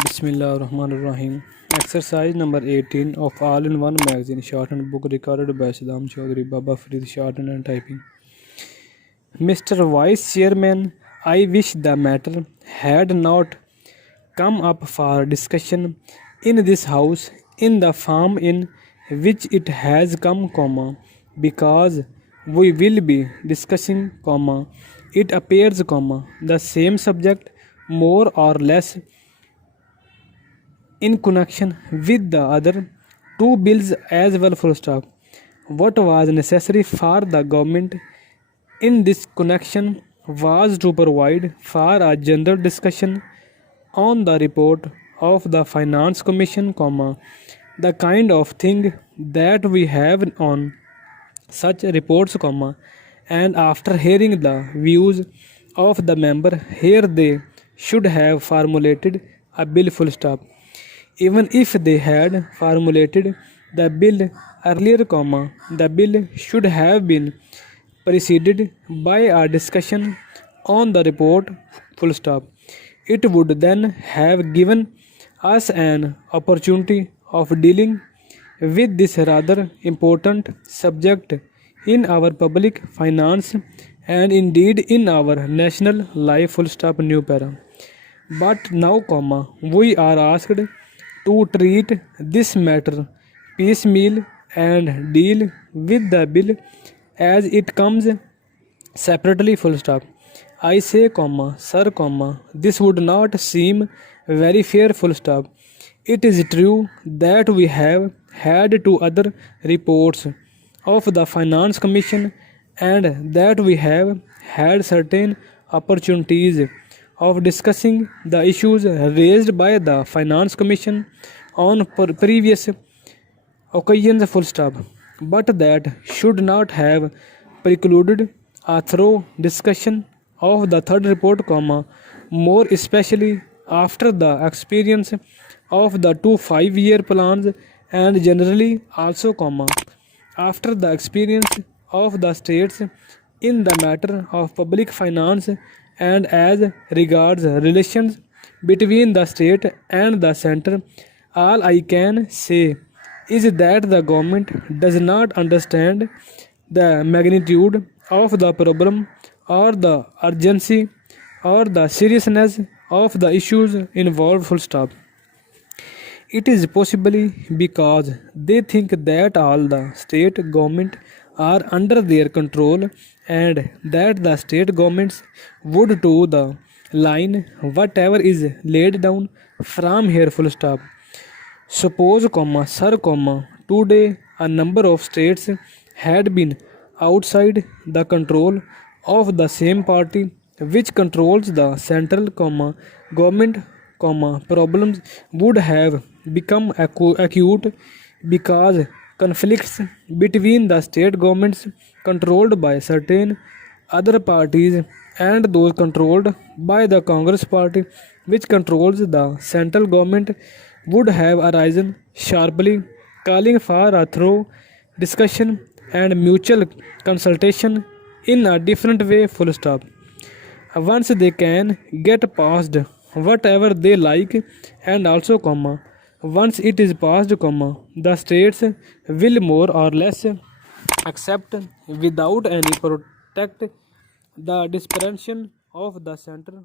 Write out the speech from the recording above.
Bismillahirrahmanirrahim. Exercise number 18 of All-in-One magazine shortened book recorded by Saddam Chaudhry, Baba Farid shortened and typing. Mr. Vice Chairman, I wish the matter had not come up for discussion in this house in the form in which it has come, because we will be discussing, it appears, the same subject more or less in connection with the other two bills as well, What was necessary for the government in this connection was to provide for a general discussion on the report of the Finance Commission, the kind of thing that we have on such reports, and after hearing the views of the member here they should have formulated a bill, Even if they had formulated the bill earlier, the bill should have been preceded by a discussion on the report, It would then have given us an opportunity of dealing with this rather important subject in our public finance and indeed in our national life, new para. But now, we are asked to treat this matter piecemeal and deal with the bill as it comes separately, I say, sir, this would not seem very fair, It is true that we have had two other reports of the Finance Commission and that we have had certain opportunities of discussing the issues raised by the Finance Commission on previous occasions, but that should not have precluded a thorough discussion of the third report, more especially after the experience of the two 5-year plans and generally also, after the experience of the states in the matter of public finance and as regards relations between the state and the center, all I can say is that the government does not understand the magnitude of the problem or the urgency or the seriousness of the issues involved, It is possibly because they think that all the state government are under their control and that the state governments would do the line whatever is laid down from here, Suppose, sir, today a number of states had been outside the control of the same party which controls the central, government, problems would have become acute because conflicts between the state governments controlled by certain other parties and those controlled by the Congress party which controls the central government would have arisen sharply, calling for a thorough discussion and mutual consultation in a different way, Once they can get past whatever they like and also, once it is passed, the states will more or less accept without any protest the dispersion of the center,